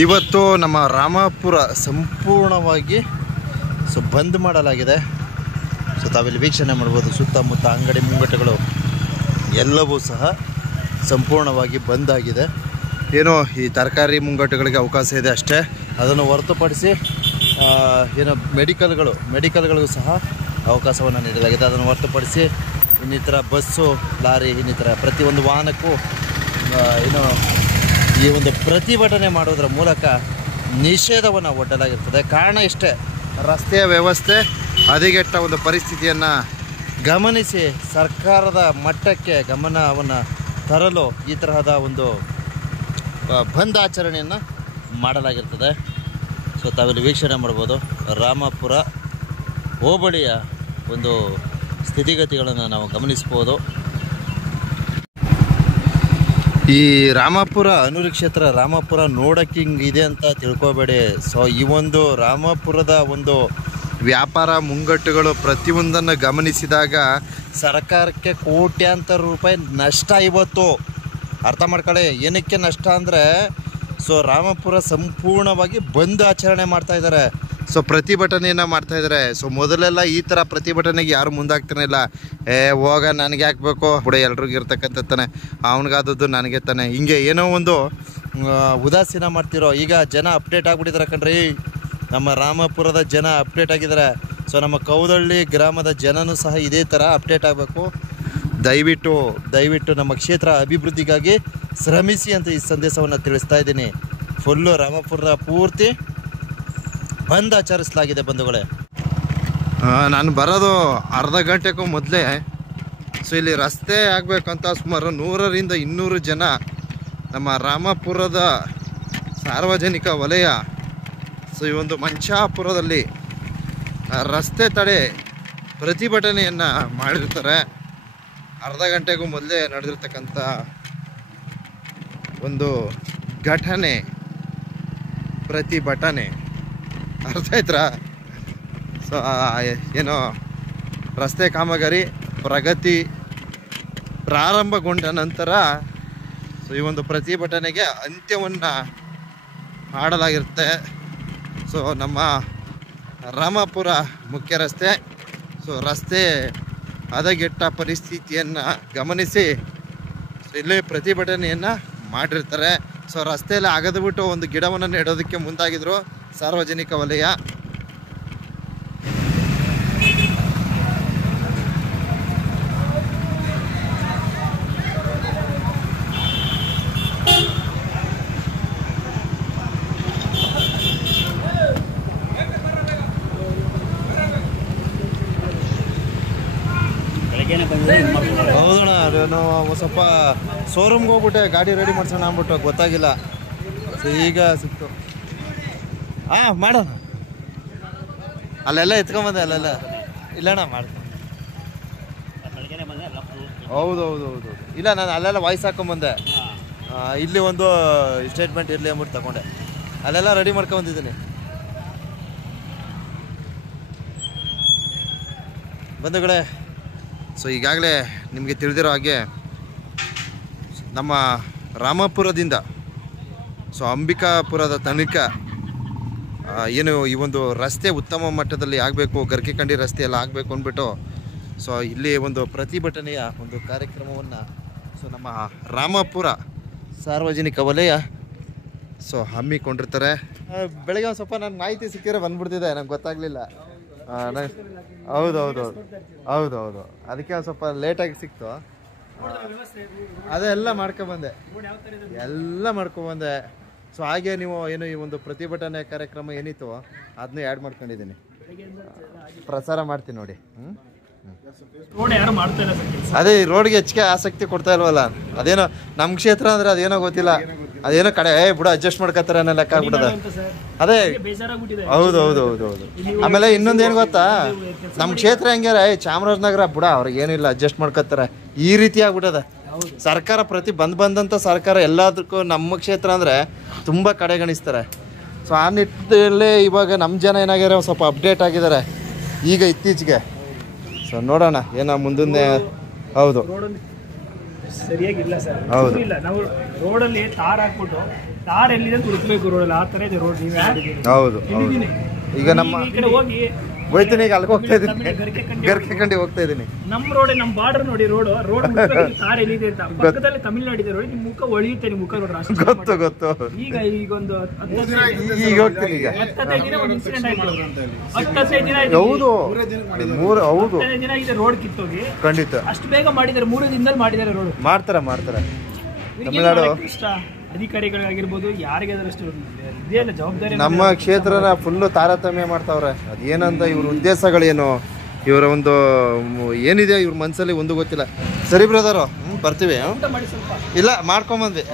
ಇವತ್ತು ನಮ್ಮ ರಾಮಾಪುರ ಸಂಪೂರ್ಣವಾಗಿ ಬಂದ್ ಮಾಡಲಾಗಿದೆ. ತಾವಿಲ್ಲಿ ವೀಕ್ಷಣೆ ಮಾಡ್ಬೋದು. ಸುತ್ತಮುತ್ತ ಅಂಗಡಿ ಮುಂಗಟ್ಟುಗಳು ಎಲ್ಲವೂ ಸಹ ಸಂಪೂರ್ಣವಾಗಿ ಬಂದ್ ಆಗಿದೆ. ಏನೋ ಈ ತರಕಾರಿ ಮುಂಗಟ್ಟುಗಳಿಗೆ ಅವಕಾಶ ಇದೆ ಅಷ್ಟೇ. ಅದನ್ನು ಹೊರತುಪಡಿಸಿ ಏನೋ ಮೆಡಿಕಲ್ಗಳಿಗೂ ಸಹ ಅವಕಾಶವನ್ನು ನೀಡಲಾಗಿದೆ. ಅದನ್ನು ಹೊರತುಪಡಿಸಿ ಇನ್ನಿತರ ಬಸ್ಸು, ಲಾರಿ, ಇನ್ನಿತರ ಪ್ರತಿಯೊಂದು ವಾಹನಕ್ಕೂ ಏನು ಈ ಒಂದು ಪ್ರತಿಭಟನೆ ಮಾಡೋದರ ಮೂಲಕ ನಿಷೇಧವನ್ನು ಒಡ್ಡಲಾಗಿರ್ತದೆ. ಕಾರಣ ಇಷ್ಟೇ, ರಸ್ತೆಯ ವ್ಯವಸ್ಥೆ ಹದಗೆಟ್ಟ ಒಂದು ಪರಿಸ್ಥಿತಿಯನ್ನು ಗಮನಿಸಿ ಸರ್ಕಾರದ ಮಟ್ಟಕ್ಕೆ ಗಮನವನ್ನು ತರಲು ಈ ತರಹದ ಒಂದು ಬಂದ್ ಆಚರಣೆಯನ್ನು ಮಾಡಲಾಗಿರ್ತದೆ. ತಾವಿಲ್ಲಿ ವೀಕ್ಷಣೆ ಮಾಡ್ಬೋದು. ರಾಮಾಪುರ ಹೋಬಳಿಯ ಒಂದು ಸ್ಥಿತಿಗತಿಗಳನ್ನು ನಾವು ಗಮನಿಸ್ಬೋದು. ಈ ರಾಮಾಪುರ ಅನೂರು ಕ್ಷೇತ್ರ ರಾಮಾಪುರ ನೋಡೋಕ್ಕೆ ಹಿಂಗಿದೆ ಅಂತ ತಿಳ್ಕೊಬೇಡಿ. ಈ ಒಂದು ರಾಮಾಪುರದ ಒಂದು ವ್ಯಾಪಾರ ಮುಂಗಟ್ಟುಗಳು ಪ್ರತಿಯೊಂದನ್ನು ಗಮನಿಸಿದಾಗ ಸರ್ಕಾರಕ್ಕೆ ಕೋಟ್ಯಾಂತರ ರೂಪಾಯಿ ನಷ್ಟ. ಇವತ್ತು ಅರ್ಥ ಮಾಡ್ಕೊಳ್ಳಿ, ಏನಕ್ಕೆ ನಷ್ಟ ಅಂದರೆ ರಾಮಾಪುರ ಸಂಪೂರ್ಣವಾಗಿ ಬಂದ್ ಆಚರಣೆ ಮಾಡ್ತಾಯಿದ್ದಾರೆ. ಪ್ರತಿಭಟನೆಯನ್ನು ಮಾಡ್ತಾಯಿದ್ದಾರೆ. ಮೊದಲೆಲ್ಲ ಈ ಥರ ಪ್ರತಿಭಟನೆಗೆ ಯಾರು ಮುಂದಾಗ್ತಾನೆ ಇಲ್ಲ. ಹೋಗ ನನಗೆ ಹಾಕಬೇಕು ಬಿಡ, ಎಲ್ರಿಗೂ ಇರ್ತಕ್ಕಂಥ ತಾನೆ, ಅವನಿಗಾದದ್ದು ನನಗೆ ತಾನೆ, ಹಿಂಗೆ ಏನೋ ಒಂದು ಉದಾಸೀನ ಮಾಡ್ತಿರೋ. ಈಗ ಜನ ಅಪ್ಡೇಟ್ ಆಗಿಬಿಟ್ಟಿದ್ದಾರೆ ಕಣ್ರಿ. ನಮ್ಮ ರಾಮಾಪುರದ ಜನ ಅಪ್ಡೇಟ್ ಆಗಿದ್ದಾರೆ. ನಮ್ಮ ಕೌದಳ್ಳಿ ಗ್ರಾಮದ ಜನನೂ ಸಹ ಇದೇ ಥರ ಅಪ್ಡೇಟ್ ಆಗಬೇಕು. ದಯವಿಟ್ಟು ನಮ್ಮ ಕ್ಷೇತ್ರ ಅಭಿವೃದ್ಧಿಗಾಗಿ ಶ್ರಮಿಸಿ ಅಂತ ಈ ಸಂದೇಶವನ್ನು ತಿಳಿಸ್ತಾ ಇದ್ದೀನಿ. ಫುಲ್ಲು ರಾಮಾಪುರದ ಪೂರ್ತಿ ಬಂದ್ ಆಚರಿಸಲಾಗಿದೆ ಬಂಧುಗಳೇ. ನಾನು ಬರೋದು ಅರ್ಧ ಗಂಟೆಗೂ ಮೊದಲೇ. ಇಲ್ಲಿ ರಸ್ತೆ ಆಗಬೇಕಂತ ಸುಮಾರು 100ರಿಂದ 200 ಜನ ನಮ್ಮ ರಾಮಾಪುರದ ಸಾರ್ವಜನಿಕ ವಲಯ ಈ ಒಂದು ಮಂಚಾಪುರದಲ್ಲಿ ರಸ್ತೆ ತಡೆ ಪ್ರತಿಭಟನೆಯನ್ನು ಮಾಡಿರ್ತಾರೆ. ಅರ್ಧ ಗಂಟೆಗೂ ಮೊದಲೇ ನಡೆದಿರ್ತಕ್ಕಂಥ ಒಂದು ಘಟನೆ, ಪ್ರತಿಭಟನೆ. ಅರ್ಥ ಆಯ್ತಾ? ಏನೋ ರಸ್ತೆ ಕಾಮಗಾರಿ ಪ್ರಗತಿ ಪ್ರಾರಂಭಗೊಂಡ ನಂತರ ಈ ಒಂದು ಪ್ರತಿಭಟನೆಗೆ ಅಂತ್ಯವನ್ನು ಮಾಡಲಾಗಿರುತ್ತೆ. ನಮ್ಮ ರಾಮಾಪುರ ಮುಖ್ಯ ರಸ್ತೆ ರಸ್ತೆ ಹದಗೆಟ್ಟ ಪರಿಸ್ಥಿತಿಯನ್ನು ಗಮನಿಸಿ ಇಲ್ಲೇ ಪ್ರತಿಭಟನೆಯನ್ನು ಮಾಡಿರ್ತಾರೆ. ರಸ್ತೆಯಲ್ಲಿ ಅಗದ್ಬಿಟ್ಟು ಒಂದು ಗಿಡವನ್ನು ನೆಡೋದಕ್ಕೆ ಮುಂದಾಗಿದ್ರು ಸಾರ್ವಜನಿಕ ವಲಯ. ಹೌದಣ್ಣ, ನಾವು ಸ್ವಲ್ಪ ಶೋರೂಮ್ಗೆ ಹೋಗ್ಬಿಟ್ಟೆ ಗಾಡಿ ರೆಡಿ ಮಾಡ್ಸೋಣ ಅಂದ್ಬಿಟ್ಟು ಗೊತ್ತಾಗಿಲ್ಲ. ಈಗ ಸಿಕ್ತು. ಮಾಡೋಣ. ಅಲ್ಲೆಲ್ಲ ಎತ್ಕೊಂಬಂದೆ. ಅಲ್ಲೆಲ್ಲ ಇಲ್ಲಣ್ಣ ಮಾಡ್ತೀನಿ. ಹೌದು. ಇಲ್ಲ, ನಾನು ಅಲ್ಲೆಲ್ಲ ವಾಯ್ಸ್ ಹಾಕೊಂಬಂದೆ. ಇಲ್ಲಿ ಒಂದು ಸ್ಟೇಟ್ಮೆಂಟ್ ಇರಲಿ ಅಂದ್ಬಿಟ್ಟು ತಗೊಂಡೆ. ಅಲ್ಲೆಲ್ಲ ರೆಡಿ ಮಾಡ್ಕೊಂಬಂದಿದ್ದೀನಿ ಬಂಧುಗಳೇ. ಈಗಾಗಲೇ ನಿಮಗೆ ತಿಳಿದಿರೋ ಹಾಗೆ ನಮ್ಮ ರಾಮಾಪುರದಿಂದ ಅಂಬಿಕಾಪುರದ ತನಕ ಏನು ಈ ಒಂದು ರಸ್ತೆ ಉತ್ತಮ ಮಟ್ಟದಲ್ಲಿ ಆಗಬೇಕು, ಗರ್ಕಿಕಂಡಿ ರಸ್ತೆ ಎಲ್ಲ ಆಗಬೇಕು ಅಂದ್ಬಿಟ್ಟು ಇಲ್ಲಿ ಒಂದು ಪ್ರತಿಭಟನೆಯ ಒಂದು ಕಾರ್ಯಕ್ರಮವನ್ನು ನಮ್ಮ ರಾಮಾಪುರ ಸಾರ್ವಜನಿಕ ವಲಯ ಹಮ್ಮಿಕೊಂಡಿರ್ತಾರೆ. ಬೆಳಗ್ಗೆ ಒಂದು ಸ್ವಲ್ಪ ನನ್ನ ಮಾಹಿತಿ ಸಿಕ್ಕಿದ್ರೆ ಬಂದ್ಬಿಡ್ತಿದೆ, ನಂಗೆ ಗೊತ್ತಾಗಲಿಲ್ಲ. ಹೌದು. ಅದಕ್ಕೆ ಒಂದು ಸ್ವಲ್ಪ ಲೇಟಾಗಿ ಸಿಕ್ತು. ಅದೆಲ್ಲ ಮಾಡ್ಕೊಬಂದೆ. ಹಾಗೆ ನೀವು ಏನು ಈ ಒಂದು ಪ್ರತಿಭಟನೆ ಕಾರ್ಯಕ್ರಮ ಏನಿತ್ತು ಅದನ್ನ ಆ್ಯಡ್ ಮಾಡ್ಕೊಂಡಿದ್ದೀನಿ, ಪ್ರಸಾರ ಮಾಡ್ತೀನಿ ನೋಡಿ. ಅದೇ ರೋಡ್ಗೆ ಹೆಚ್ಚಿಗೆ ಆಸಕ್ತಿ ಕೊಡ್ತಾ ಇಲ್ವಲ್ಲ. ಅದೇನೋ ನಮ್ಮ ಕ್ಷೇತ್ರ ಅಂದರೆ ಅದೇನೋ ಗೊತ್ತಿಲ್ಲ. ಅದೇನೋ ಕಡೆ ಬಿಡು ಅಡ್ಜಸ್ಟ್ ಮಾಡ್ಕೊತಾರೆ ಅನ್ನೋ ಲೆಕ್ಕ ಆಗ್ಬಿಟ್ಟದ. ಅದೇ ಹೌದು. ಆಮೇಲೆ ಇನ್ನೊಂದು ಏನು ಗೊತ್ತಾ, ನಮ್ಮ ಕ್ಷೇತ್ರ ಹೆಂಗ್ಯಾರ ಚಾಮರಾಜನಗರ ಬಿಡ, ಅವ್ರಿಗೆ ಏನಿಲ್ಲ ಅಡ್ಜಸ್ಟ್ ಮಾಡ್ಕೊತಾರೆ ಈ ರೀತಿ ಆಗ್ಬಿಟ್ಟದ. ಸರ್ಕಾರ ಬಂದಂಥ ಸರ್ಕಾರ ಎಲ್ಲದಕ್ಕೂ ನಮ್ಮ ಕ್ಷೇತ್ರ ಅಂದರೆ ತುಂಬ ಕಡೆಗಣಿಸ್ತಾರೆ. ಆ ನಿಟ್ಟಿನಲ್ಲಿ ಇವಾಗ ನಮ್ಮ ಜನ ಏನಾಗ್ಯಾರ ಸ್ವಲ್ಪ ಅಪ್ಡೇಟ್ ಆಗಿದ್ದಾರೆ ಈಗ ಇತ್ತೀಚೆಗೆ. ನೋಡೋಣ ಏನೋ ಮುಂದೆ. ಹೌದು ಸರಿಯಾಗಿಲ್ಲ ಸರ್. ಹೌದು. ಇಲ್ಲ, ನಾವು ರೋಡಲ್ಲಿ ತಾರ್ ಹಾಕ್ಬಿಟ್ಟು ತಾರ್ ಎಲ್ಲಿದೆ ಹುಡುಕ್ಬೇಕು ರೋಡ್ ಆ ತರ ಇದೆ ರೋಡ್. ನೀವು ಹೌದು ಹೌದು. ಈಗ ನಮ್ಮ ಈ ಕಡೆ ಹೋಗಿ ಹೋಯ್ತೀನಿ, ಈಗ ಅಲ್ಲಿಗೆ ಹೋಗ್ತಾ ಇದ್ದೀನಿ, ಗರ್ಕೆ ಕಂಡಿ ಹೋಗ್ತಾ ಇದ್ದೀನಿ. ನಮ್ಮ ರೋಡ್, ನಮ್ಮ ಬಾರ್ಡರ್ ನೋಡಿ, ರೋಡ್ ತಾರ್ ಎಲ್ಲಿದೆ ಅಂತ. ಪಕ್ಕದಲ್ಲಿ ತಮಿಳ್ನಾಡು ಇದೆ ನೋಡಿ, ನಿಮ್ ಮುಖ ಒಳಿಯುತ್ತೆ, ನಿಮ್ ಮುಖ ನೋಡ್ರಿ ಅಷ್ಟು ಗೊತ್ತು ಗೊತ್ತು. ಈಗೊಂದು ಈಗ ಹೋಗ್ತೀನಿ, ಈಗ 15 ದಿನ ಒಂದು ಇನ್ಸಿಡೆಂಟ್ ಆಯ್ತು. 15 ದಿನ ಆಯ್ತು. ಹೌದು ಹೌದು 15 ದಿನ ಇದೆ ರೋಡ್ ಕಿತ್ತೋಗಿ. ಖಂಡಿತ ಅಷ್ಟು ಬೇಗ ಮಾಡಿದ್ದಾರೆ, 3 ದಿನದಲ್ಲಿ ಮಾಡಿದ್ದಾರೆ ರೋಡ್. ಮಾಡ್ತಾರೆ ತಮಿಳ್ನಾಡು ಅಧಿಕಾರಿಗಳಿಗಾಗಿರ್ಬೋದು, ಯಾರಿಗಾದ್ರೂ ಅಷ್ಟು ಇದೇ ಜವಾಬ್ದಾರಿ. ನಮ್ಮ ಕ್ಷೇತ್ರನ ಫುಲ್ಲು ತಾರತಮ್ಯ ಮಾಡ್ತಾವ್ರೆ. ಅದೇನಂತ ಇವ್ರ ಉದ್ದೇಶಗಳೇನು, ಇವರ ಒಂದು ಏನಿದೆ ಇವ್ರ ಮನಸ್ಸಲ್ಲಿ ಒಂದು ಗೊತ್ತಿಲ್ಲ. ಸರಿ ಬ್ರದರು, ಬರ್ತೀವಿ. ಊಟ ಮಾಡಿ ಸ್ವಲ್ಪ. ಇಲ್ಲ ಮಾಡ್ಕೊಂಬಂದ್ವಿ.